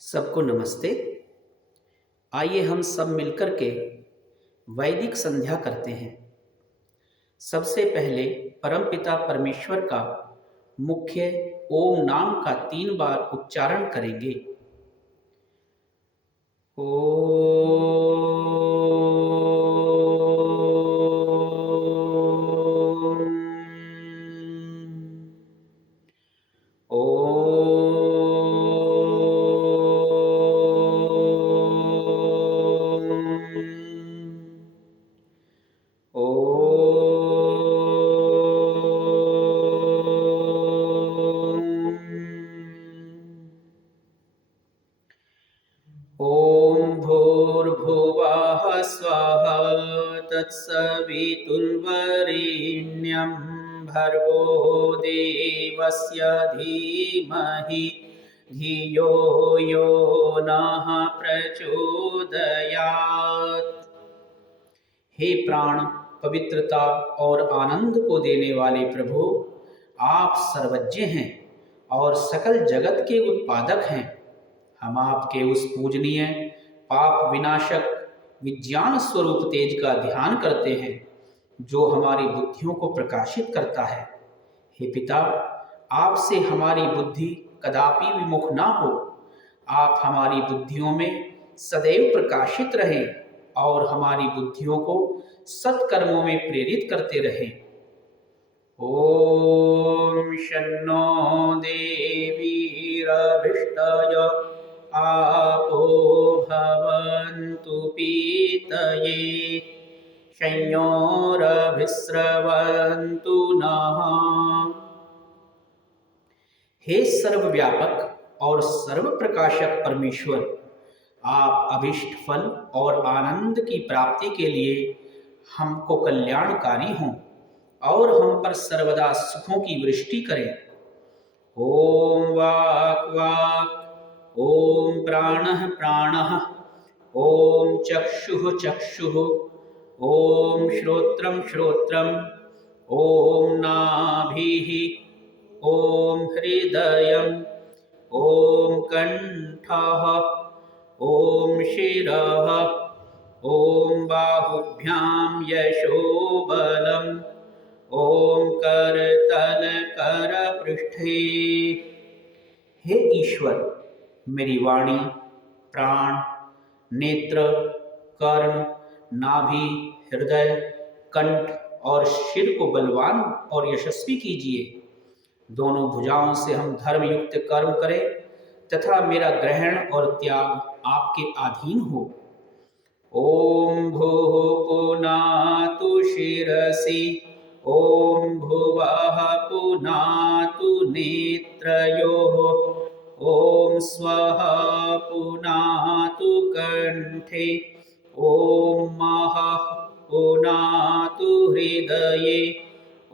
सबको नमस्ते। आइए हम सब मिलकर के वैदिक संध्या करते हैं। सबसे पहले परमपिता परमेश्वर का मुख्य ओम नाम का 3 बार उच्चारण करेंगे। ॐ भूर्भुवः स्वः तत्सवितुर्वरेण्यं भर्गो देवस्य धीमहि धियो यो नः प्रचोदयात्। हे प्राण, पवित्रता और आनंद को देने वाले प्रभु, आप सर्वज्ञ हैं और सकल जगत के उत्पादक हैं। हम आपके उस पूजनीय पाप विनाशक विज्ञान स्वरूप तेज का ध्यान करते हैं जो हमारी बुद्धियों को प्रकाशित करता है। हे पिता, आपसे हमारी बुद्धि कदापि विमुख ना हो। आप हमारी बुद्धियों में सदैव प्रकाशित रहें और हमारी बुद्धियों को सत्कर्मों में प्रेरित करते रहें। ओम शन्नो देवीरभिष्टय आपो भवन्तु पीतये संयोरभिस्रवन्तु नः। हे सर्वव्यापक और सर्वप्रकाशक परमेश्वर, आप अभिष्ट फल और आनंद की प्राप्ति के लिए हमको कल्याणकारी हों और हम पर सर्वदा सुखों की वृष्टि करें। ओम वाक् वाक्, ओम प्राणः प्राणः, ओम चक्षुः चक्षुः, ओम श्रोत्रं श्रोत्रम्, ओम नाभिः, ओम हृदयम्, ओम कंठः, ओम शिरः, ओम बाहुभ्यां यशोबलम्, ओम करतल करपृष्ठे। हे ईश्वर, मेरी वाणी, प्राण, नेत्र, कर्ण, नाभि, हृदय, कंठ और सिर को बलवान और यशस्वी कीजिए। दोनों भुजाओं से हम धर्मयुक्त कर्म करें तथा मेरा ग्रहण और त्याग आपके अधीन हो। ओम भूः पुनातु शिरसि, ओम भुवः पुनातु नेत्रयोः, ओम स्वः पुनातु कंठे, ओम महः पुनातु हृदये,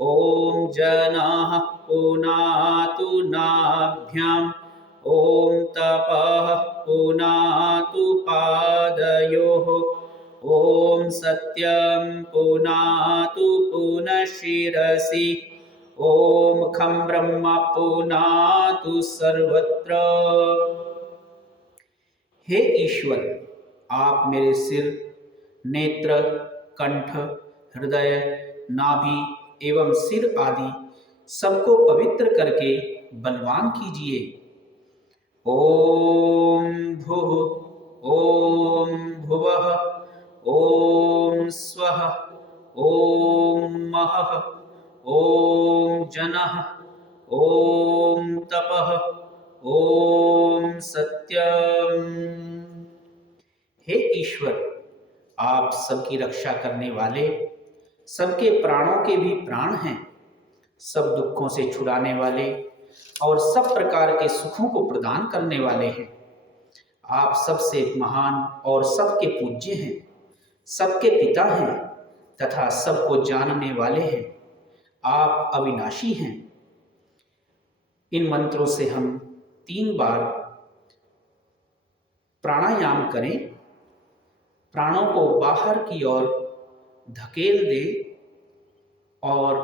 ओम जनः पुनातु नाभ्याम्, ओम तपः पुनातु पादयोः, ओम सत्यं पुनातु पुनः शिरसि, ओम खं ब्रह्म पुनातु सर्वत्र। हे ईश्वर, आप मेरे सिर, नेत्र, कंठ, हृदय, नाभि एवं सिर आदि सबको पवित्र करके बलवान कीजिए। ओम भूः, ओम भुवः, ओम स्वः, ओम महः, ओम जनः, ओम तपः, ओम सत्यम्। हे ईश्वर, आप सबकी रक्षा करने वाले, सबके प्राणों के भी प्राण हैं, सब दुखों से छुड़ाने वाले और सब प्रकार के सुखों को प्रदान करने वाले हैं। आप सबसे महान और सबके पूज्य हैं, सबके पिता हैं तथा सबको जानने वाले हैं। आप अविनाशी हैं। इन मंत्रों से हम 3 बार प्राणायाम करें। प्राणों को बाहर की ओर धकेल दें और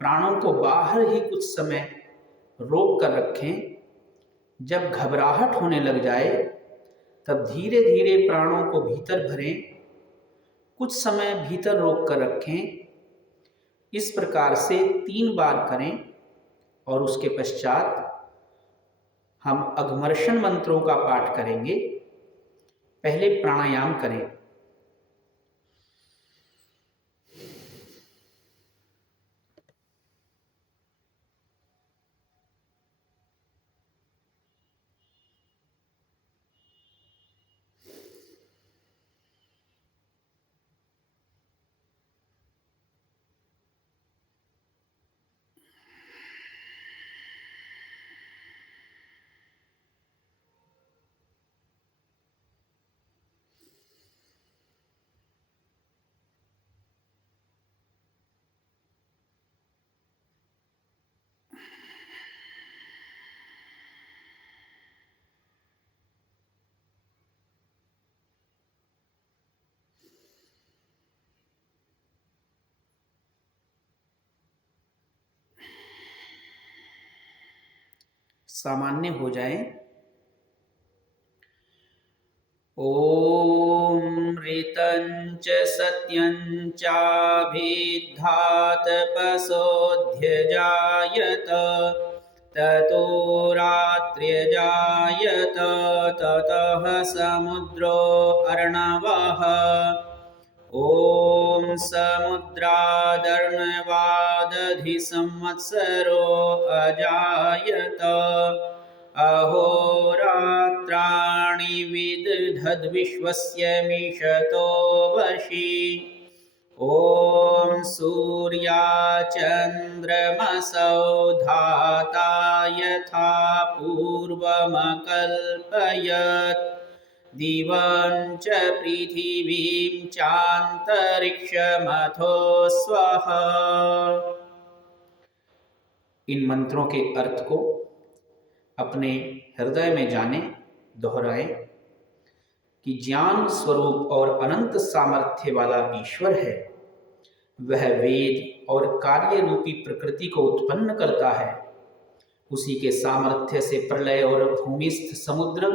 प्राणों को बाहर ही कुछ समय रोक कर रखें। जब घबराहट होने लग जाए तब धीरे धीरे प्राणों को भीतर भरें, कुछ समय भीतर रोक कर रखें। इस प्रकार से 3 बार करें और उसके पश्चात हम अघमर्षण मंत्रों का पाठ करेंगे। पहले प्राणायाम करें। सामान्य हो जाएं। ॐ ऋतञ्च सत्यञ्चाभिद्धातपसोऽध्यजायत ततो रात्र्यजायत ततः समुद्रो अर्णवः। ॐ समुद्रादर्णवादधिसंवत्सरो अजायत अहोरात्राणि विदधद्विश्वस्य मिषतो वशी। ॐ सूर्याचन्द्रमसौ धाता यथा पूर्वमकल्पयत् दिवं च पृथिवीं चान्तरिक्षमथो स्वः। इन मंत्रों के अर्थ को अपने हृदय में जाने, दोहराएं कि ज्ञान स्वरूप और अनंत सामर्थ्य वाला ईश्वर है। वह वेद और कार्य रूपी प्रकृति को उत्पन्न करता है। उसी के सामर्थ्य से प्रलय और भूमिस्थ समुद्र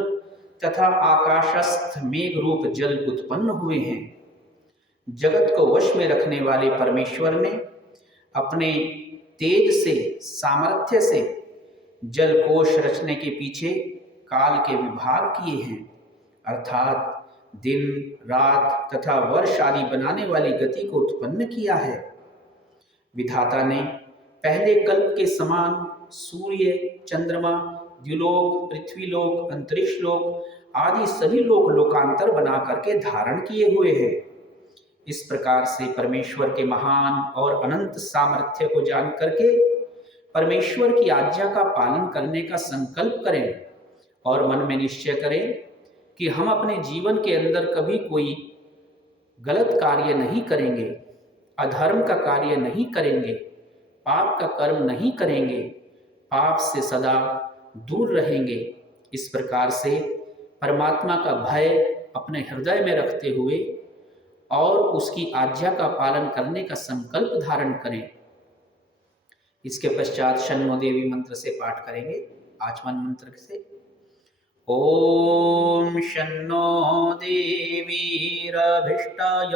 तथा आकाशस्थ मेघ रूप जल उत्पन्न हुए हैं। जगत को वश में रखने वाले परमेश्वर ने अपने तेज से, सामर्थ्य से जल कोश रचने के पीछे काल के विभाग किए हैं, अर्थात दिन, रात तथा वर्ष आदि बनाने वाली गति को उत्पन्न किया है। विधाता ने पहले कल्प के समान सूर्य, चंद्रमा, द्युलोक, पृथ्वीलोक, अंतरिक्ष लोक आदि सभी लोक लोकांतर बना करके धारण किए हुए हैं। इस प्रकार से परमेश्वर के महान और अनंत सामर्थ्य को जान करके परमेश्वर की आज्ञा का पालन करने का संकल्प करें और मन में निश्चय करें कि हम अपने जीवन के अंदर कभी कोई गलत कार्य नहीं करेंगे, अधर्म का कार्य नहीं करेंगे, पाप का कर्म नहीं करेंगे, पाप से सदा दूर रहेंगे। इस प्रकार से परमात्मा का भय अपने हृदय में रखते हुए और उसकी आज्ञा का पालन करने का संकल्प धारण करें। इसके पश्चात शन्नो देवी मंत्र से पाठ करेंगे। आचमन मंत्र से ओम शन्नो देवीरभिष्टय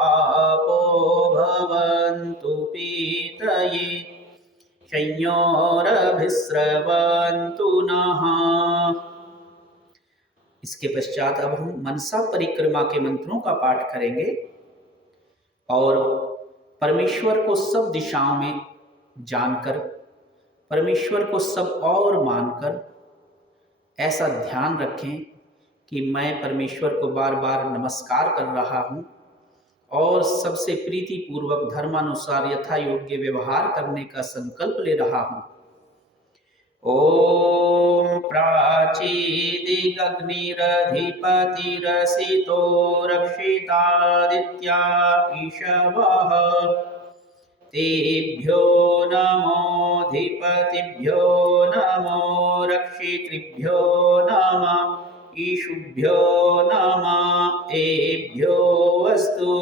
आपो भवन्तु पीतये शय्योरभिस्रवन्तु नः। इसके पश्चात अब हम मनसा परिक्रमा के मंत्रों का पाठ करेंगे और परमेश्वर को सब दिशाओं में जानकर, परमेश्वर को सब और मानकर ऐसा ध्यान रखें कि मैं परमेश्वर को बार बार नमस्कार कर रहा हूँ और सबसे प्रीति पूर्वक धर्मानुसार यथा योग्य व्यवहार करने का संकल्प ले रहा हूँ। ओम प्राचीदिगग्निरधिपतिरसितो रक्षितादित्या ईशवः तेभ्यो नमोऽधिपतिभ्यो नमो रक्षितृभ्यो नमः ईशुभ्यो नमः एभ्यो अस्तु।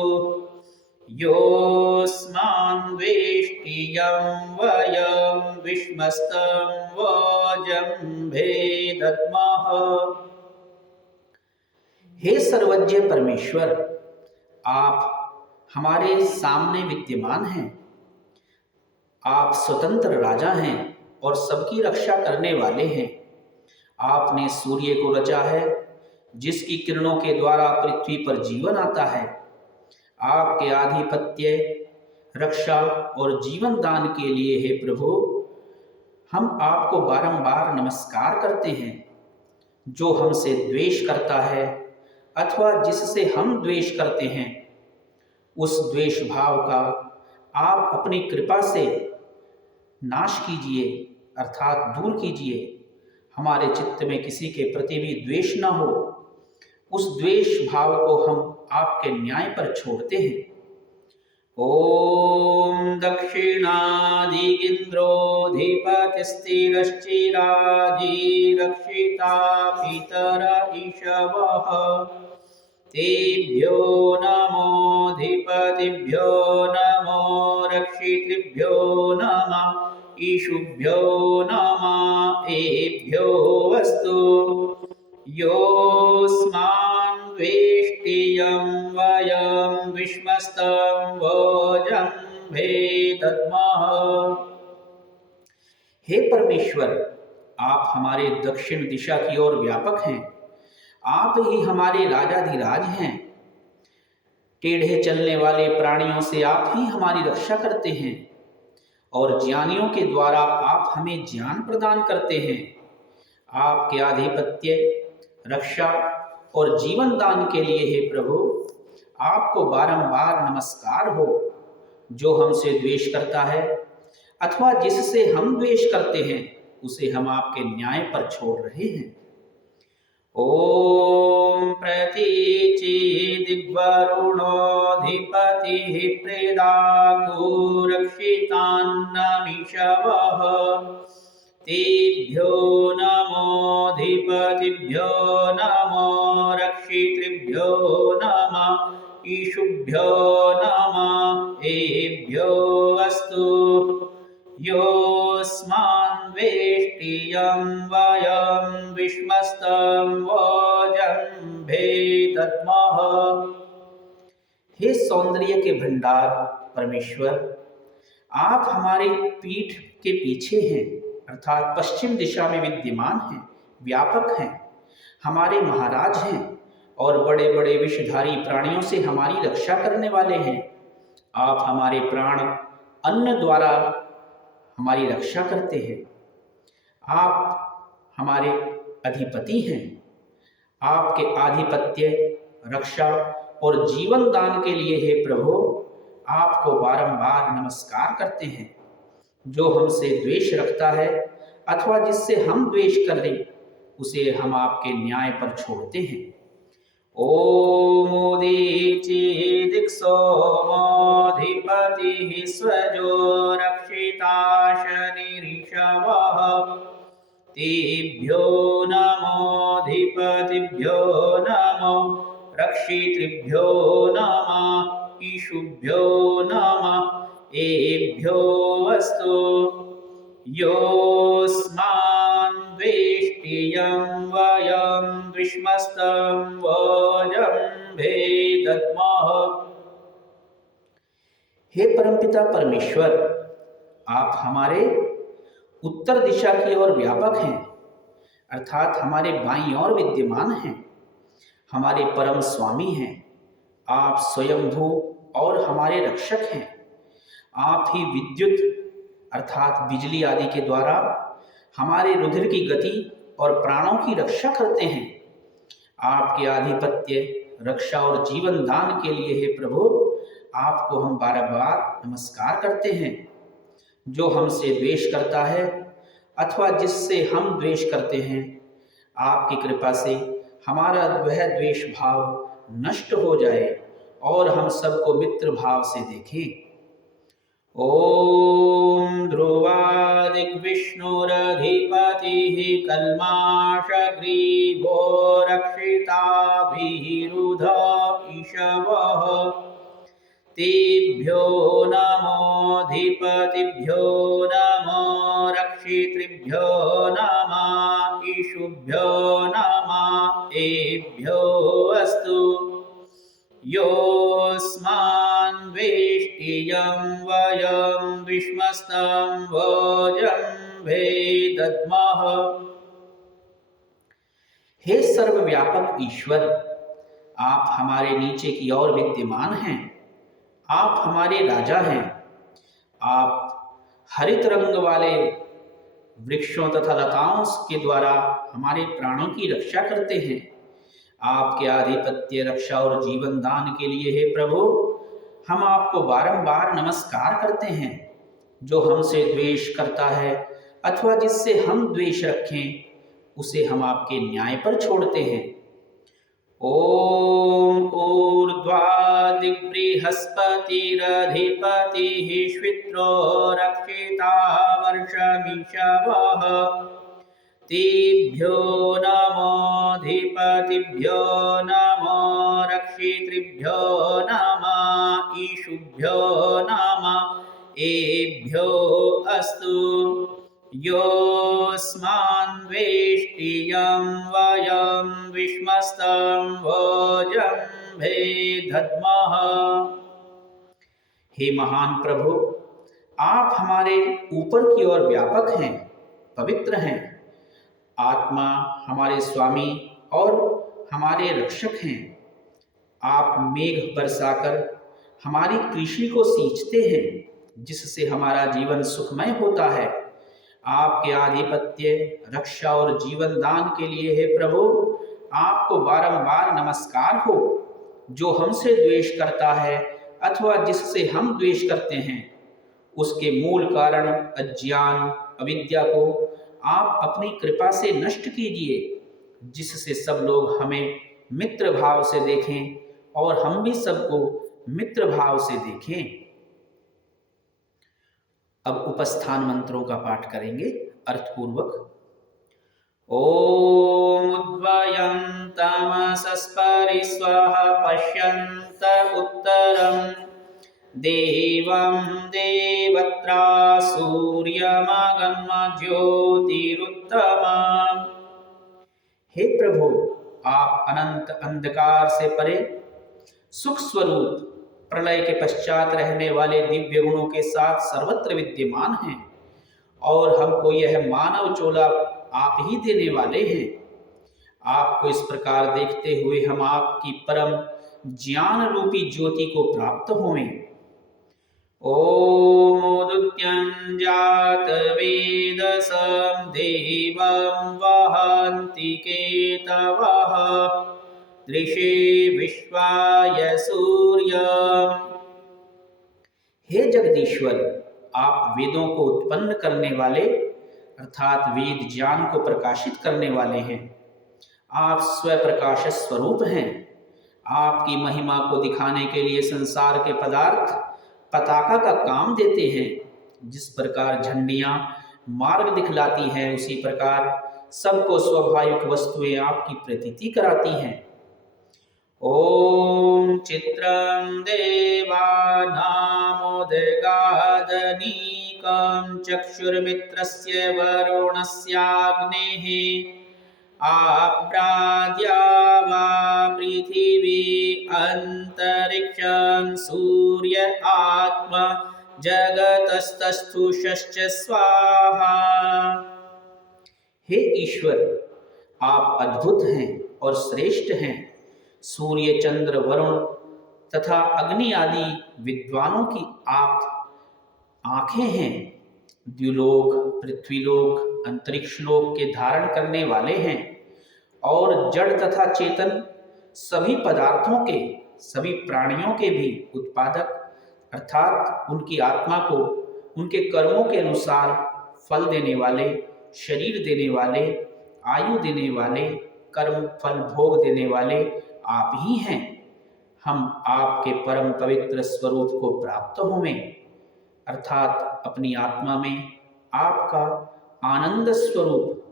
योऽस्मान् वेष्टियं वयं विश्मस्तं वोजं भेदद्मः हे सर्वज्ञ परमेश्वर, आप हमारे सामने विद्यमान हैं। आप स्वतंत्र राजा हैं और सबकी रक्षा करने वाले हैं। आपने सूर्य को रचा है, जिसकी किरणों के द्वारा पृथ्वी पर जीवन आता है। आपके आधिपत्य, रक्षा और जीवन दान के लिए हे प्रभु, हम आपको बारंबार नमस्कार करते हैं। जो हमसे द्वेष करता है अथवा जिससे हम द्वेष करते हैं, उस द्वेष भाव का आप अपनी कृपा से नाश कीजिए, अर्थात दूर कीजिए। हमारे चित्त में किसी के प्रति भी द्वेष न हो। उस द्वेष भाव को हम आपके न्याय पर छोड़ते हैं। ओम दक्षिणाधिगिंद्रोऽधिपतिस्थिरश्चिराजिरक्षिता पितर ईशवः। तेभ्यो नमोऽधिपतिभ्यो नमो, रक्षितृभ्यो नमः, ईशुभ्यो नमः, एभ्यो अस्तु। योऽस्मान् वेष्टियं वयं विश्वस्तं वोजं भेदद्मः। हे परमेश्वर, आप हमारे दक्षिण दिशा की ओर व्यापक हैं। आप ही हमारे राजाधिराज हैं। टेढ़े चलने वाले प्राणियों से आप ही हमारी रक्षा करते हैं और ज्ञानियों के द्वारा आप हमें ज्ञान प्रदान करते हैं। आपके आधिपत्य, रक्षा और जीवन दान के लिए हे प्रभु, आपको बारंबार नमस्कार हो। जो हमसे द्वेष करता है अथवा जिससे हम द्वेष करते हैं, उसे हम आपके न्याय पर छोड़ रहे हैं। ओम प्रतीचिदिग्वरुणोऽधिपतिः प्रेदाकुरक्षितान्नमिषवः। तेभ्यो नमोऽधिपतिभ्यो नमो, रक्षितृभ्यो नमः, ईशुभ्यो नमः, एभ्यो अस्तु। योऽस्मान् वेष्टियं वयं विश्वस्तं वोजं भेदद्मः। हे सौंदर्य के भंडार परमेश्वर, आप हमारे पीठ के पीछे हैं, अर्थात पश्चिम दिशा में विद्यमान हैं, व्यापक हैं, हमारे महाराज हैं और बड़े बड़े विषधारी प्राणियों से हमारी रक्षा करने वाले हैं। आप हमारे प्राण अन्न द्वारा हमारी रक्षा करते हैं। आप हमारे अधिपति हैं। आपके आधिपत्य, रक्षा और जीवन दान के लिए हे प्रभु, आपको बारंबार नमस्कार करते हैं। जो हमसे द्वेष रखता है अथवा जिससे हम द्वेष करें, उसे हम आपके न्याय पर छोड़ते हैं। ओम उदीचिदिक्सोमोऽधिपतिः स्वजो रक्षिता शनिरिषवः। तेभ्यो नमोऽधिपतिभ्यो नमो, रक्षितृभ्यो नमः, ईशुभ्यो नमः, एभ्यो अस्तु। योऽस्मान् वेष्टियं वयं विश्वस्तं वोजं भेदद्मः। हे परमपिता परमेश्वर, आप हमारे उत्तर दिशा की ओर व्यापक हैं, अर्थात हमारे बाईं ओर विद्यमान हैं। हमारे परम स्वामी हैं। आप स्वयंभू और हमारे रक्षक हैं। आप ही विद्युत अर्थात बिजली आदि के द्वारा हमारे रुधिर की गति और प्राणों की रक्षा करते हैं। आपके आधिपत्य, रक्षा और जीवन दान के लिए हे प्रभु, आपको हम बारंबार नमस्कार करते हैं। जो हमसे द्वेष करता है अथवा जिससे हम द्वेष करते हैं, आपकी कृपा से हमारा वह द्वेष भाव नष्ट हो जाए और हम सबको मित्र भाव से देखें। ओम ध्रुवादिग्विष्णुरधिपतिः कल्माषग्रीवो रक्षिताभिरुध ईशवः। तेभ्यो नमोऽधिपतिभ्यो नमो, रक्षितृभ्यो नमः, ईशुभ्यो नमः, एभ्यो अस्तु। योऽस्मान् वेष्टियं वयं विश्मस्तं भोजं भेदद्मः। हे सर्वव्यापक ईश्वर, आप हमारे नीचे की ओर विद्यमान हैं। आप हमारे राजा हैं। आप हरित रंग वाले वृक्षों तथा लताओं के द्वारा हमारे प्राणों की रक्षा करते हैं। आपके आधिपत्य, रक्षा और जीवन दान के लिए हे प्रभु, हम आपको बारंबार नमस्कार करते हैं। जो हमसे द्वेष करता है अथवा जिससे हम द्वेष रखें, उसे हम आपके न्याय पर छोड़ते हैं। ओम ऊर्ध्वादिबृहस्पतिरधिपतिः श्वित्रो रक्षिता वर्षमिषवः। तेभ्यो नमोऽधिपतिभ्यो नमो रक्षितृभ्यो नमः ईशुभ्यो नमः एभ्यो अस्तु। योऽस्मान् वेष्टियं वयं विश्मस्तं भोजं भेदद्मः। हे महान प्रभु, आप हमारे ऊपर की ओर व्यापक हैं, पवित्र हैं। आत्मा हमारे स्वामी और हमारे रक्षक हैं। आप मेघ बरसाकर हमारी कृषि को सींचते हैं, जिससे हमारा जीवन सुखमय होता है। आपके आधिपत्य, रक्षा और जीवन दान के लिए हे प्रभु, आपको बारंबार नमस्कार हो। जो हमसे द्वेष करता है अथवा जिससे हम द्वेष करते हैं, उसके मूल कारण अज्ञान, अविद्या को आप अपनी कृपा से नष्ट कीजिए, जिससे सब लोग हमें मित्र भाव से देखें और हम भी सबको मित्र भाव से देखें। अब उपस्थान मंत्रों का पाठ करेंगे अर्थपूर्वक। ओम उद्वयन्तमसस्परिस्वः पश्यन्त उत्तरं देवं देवत्रा सूर्यमगम ज्योतिरुत्तमम्। हे प्रभु, आप अनंत अंधकार से परे सुख स्वरूप, प्रलय के पश्चात रहने वाले दिव्य गुणों के साथ सर्वत्र विद्यमान हैं और हमको यह मानव चोला आप ही देने वाले हैं। आपको इस प्रकार देखते हुए हम आपकी परम ज्ञान रूपी ज्योति को प्राप्त हों। ओमुदुत्यं जातवेदसं देवं वहन्ति केतवः दृशे विश्वाय सूर्य। हे जगदीश्वर, आप वेदों को उत्पन्न करने वाले अर्थात वेद ज्ञान को प्रकाशित करने वाले हैं। आप स्वप्रकाश स्वरूप हैं। आपकी महिमा को दिखाने के लिए संसार के पदार्थ पताका का काम देते हैं। जिस प्रकार झंडियां मार्ग दिखलाती हैं, उसी प्रकार सबको स्वाभाविक वस्तुएं आपकी प्रतीति कराती हैं। ओम चित्रं देवानामुदगादनीकं चक्षुर्मित्रस्य वरुणस्याग्नेः आप्राद्या वा पृथिवी अंतरिक्षं सूर्य आत्मा जगतस्तस्थुषश्च स्वाहा। हे ईश्वर, आप अद्भुत हैं और श्रेष्ठ हैं। सूर्य, चंद्र, वरुण तथा अग्नि आदि विद्वानों की आप आंखें हैं। द्युलोक, पृथ्वीलोक, अंतरिक्ष लोक के धारण करने वाले हैं और जड़ तथा चेतन सभी पदार्थों के, सभी प्राणियों के भी उत्पादक अर्थात उनकी आत्मा को उनके कर्मों के अनुसार फल देने वाले, शरीर देने वाले, आयु देने वाले, कर्म फल भोग देने वाले आप ही हैं। हम आपके परम पवित्र स्वरूप को प्राप्त होवें अर्थात अपनी आत्मा में आपका आनंद स्वरूप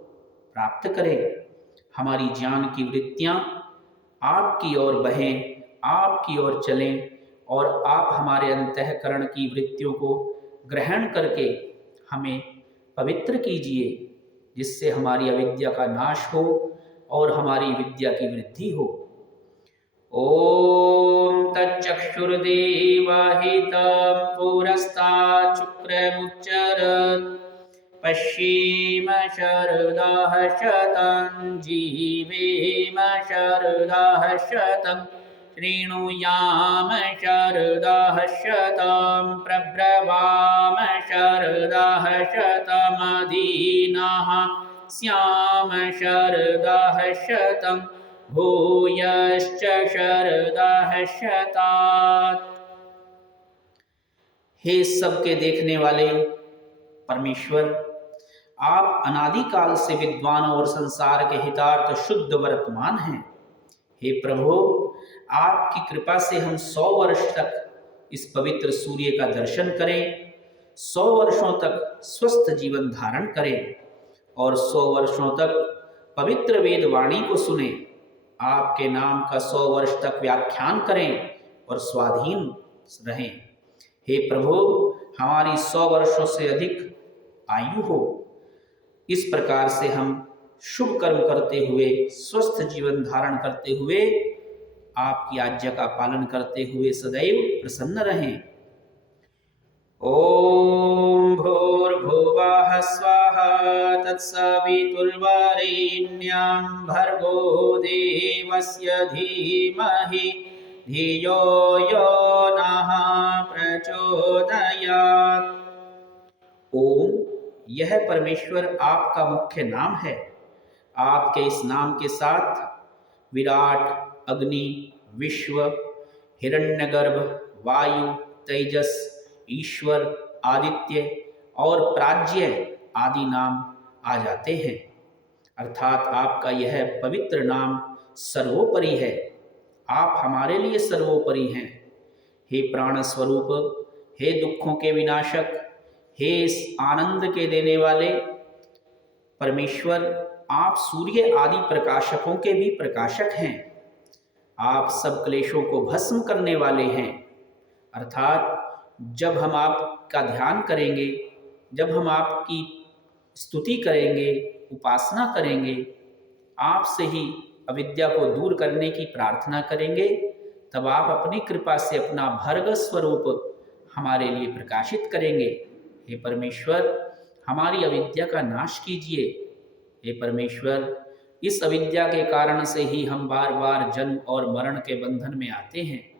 प्राप्त करें। हमारी ज्ञान की वृत्तियां आपकी ओर बहें, आपकी ओर चलें और आप हमारे अंतःकरण की वृत्तियों को ग्रहण करके हमें पवित्र कीजिए, जिससे हमारी अविद्या का नाश हो और हमारी विद्या की वृद्धि हो। ॐ तच्चक्षुर्देवहितं पुरस्तात् शुक्रमुच्चरत् पश्येम शरदः शतं जीवेम शरदः शतं शृणुयाम शरदः शतं प्रब्रवाम शरदः शतमदीनः स्याम शरदः शतं भूयश्च शरदः शतात्। हे सबके देखने वाले परमेश्वर, आप अनादिकाल से विद्वान और संसार के हितार्थ शुद्ध वर्तमान हैं। हे प्रभु, आपकी कृपा से हम 100 वर्ष तक इस पवित्र सूर्य का दर्शन करें, 100 वर्षों तक स्वस्थ जीवन धारण करें और 100 वर्षों तक पवित्र वेद वाणी को सुने, आपके नाम का 100 वर्ष तक व्याख्यान करें और स्वाधीन रहें। हे प्रभु, हमारी 100 वर्षों से अधिक आयु हो। इस प्रकार से हम शुभ कर्म करते हुए, स्वस्थ जीवन धारण करते हुए, आपकी आज्ञा का पालन करते हुए सदैव प्रसन्न रहें। ओम भूर्भुवः स्वाहा तत्सवितुर्वरेण्यं भर्गो देवस्य धीमहि धियो यो नः प्रचोदयात्। ओम, यह परमेश्वर आपका मुख्य नाम है। आपके इस नाम के साथ विराट, अग्नि, विश्व, हिरण्यगर्भ, वायु, तेजस, ईश्वर, आदित्य और प्राज्ञ आदि नाम आ जाते हैं। अर्थात आपका यह पवित्र नाम सर्वोपरि है। आप हमारे लिए सर्वोपरि हैं। हे प्राण स्वरूप, हे दुखों के विनाशक, हे आनंद के देने वाले परमेश्वर, आप सूर्य आदि प्रकाशकों के भी प्रकाशक हैं। आप सब क्लेशों को भस्म करने वाले हैं। अर्थात जब हम आपका ध्यान करेंगे, जब हम आपकी स्तुति करेंगे, उपासना करेंगे, आपसे ही अविद्या को दूर करने की प्रार्थना करेंगे, तब आप अपनी कृपा से अपना भर्ग स्वरूप हमारे लिए प्रकाशित करेंगे। हे परमेश्वर, हमारी अविद्या का नाश कीजिए। हे परमेश्वर, इस अविद्या के कारण से ही हम बार बार जन्म और मरण के बंधन में आते हैं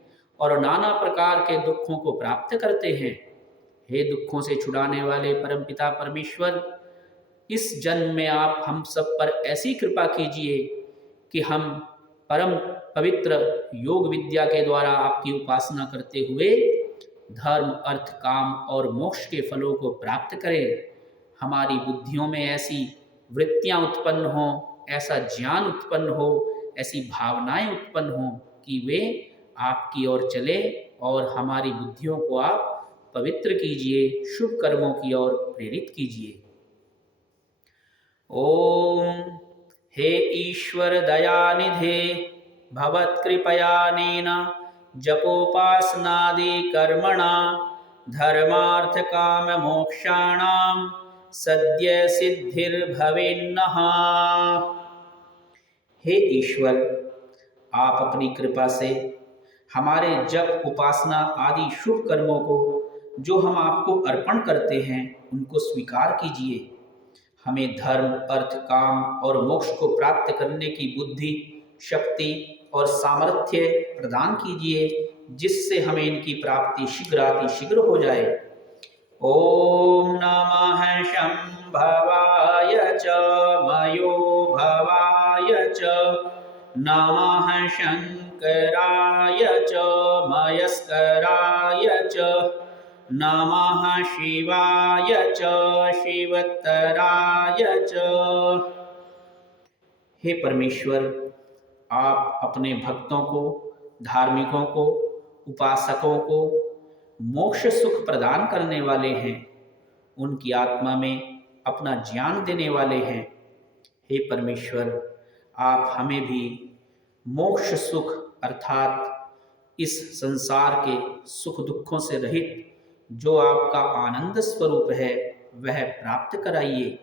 और नाना प्रकार के दुखों को प्राप्त करते हैं। हे दुखों से छुड़ाने वाले परमपिता परमेश्वर, इस जन्म में आप हम सब पर ऐसी कृपा कीजिए कि हम परम पवित्र योग विद्या के द्वारा आपकी उपासना करते हुए धर्म, अर्थ, काम और मोक्ष के फलों को प्राप्त करें। हमारी बुद्धियों में ऐसी वृत्तियां उत्पन्न हो, ऐसा ज्ञान उत्पन्न हो, ऐसी भावनाएं उत्पन्न हो कि वे आपकी ओर चले और हमारी बुद्धियों को आप पवित्र कीजिए, शुभ कर्मों की ओर प्रेरित कीजिए। ओम, हे ईश्वर दयानिधे, भवत्कृपयानेन जपोपासनादि कर्मणा धर्मार्थ काम मोक्षाणां सद्य सिद्धिर्भवेन्नः। हे ईश्वर, आप अपनी कृपा से हमारे जप, उपासना आदि शुभ कर्मों को जो हम आपको अर्पण करते हैं उनको स्वीकार कीजिए। हमें धर्म, अर्थ, काम और मोक्ष को प्राप्त करने की बुद्धि, शक्ति और सामर्थ्य प्रदान कीजिए, जिससे हमें इनकी प्राप्ति शीघ्रातिशीघ्र हो जाए। ओम नमः शंभवाय च मयो भवाय च नमः शंकराय च मयस्कराय च नमः शिवाय च शिवतराय च। हे परमेश्वर, आप अपने भक्तों को, धार्मिकों को, उपासकों को मोक्ष सुख प्रदान करने वाले हैं। उनकी आत्मा में अपना ज्ञान देने वाले हैं। हे परमेश्वर, आप हमें भी मोक्ष सुख अर्थात इस संसार के सुख दुखों से रहित जो आपका आनंद स्वरूप है वह प्राप्त कराइए।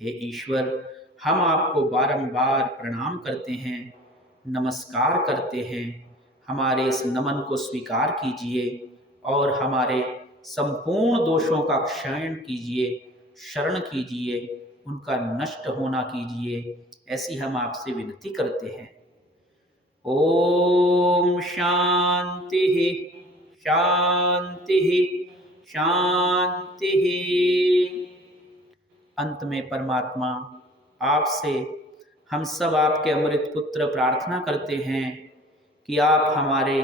हे ईश्वर, हम आपको बारंबार प्रणाम करते हैं, नमस्कार करते हैं। हमारे इस नमन को स्वीकार कीजिए और हमारे संपूर्ण दोषों का क्षय कीजिए, शरण कीजिए, उनका नष्ट होना कीजिए, ऐसी हम आपसे विनती करते हैं। ओम शांति शांति शांति। अंत में परमात्मा आपसे हम सब आपके अमृत पुत्र प्रार्थना करते हैं कि आप हमारे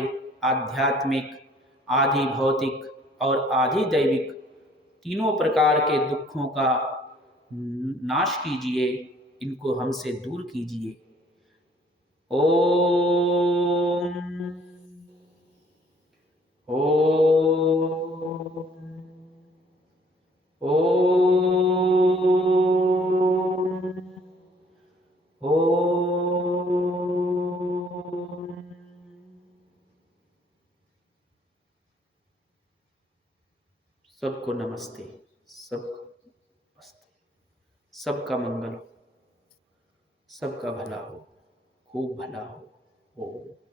आध्यात्मिक, आधि भौतिक और आधि दैविक तीनों प्रकार के दुखों का नाश कीजिए, इनको हमसे दूर कीजिए। ओम ओम ओम। सबको नमस्ते, सबको नमस्ते। सबका मंगल हो, सबका भला हो, खूब भला हो। ओम।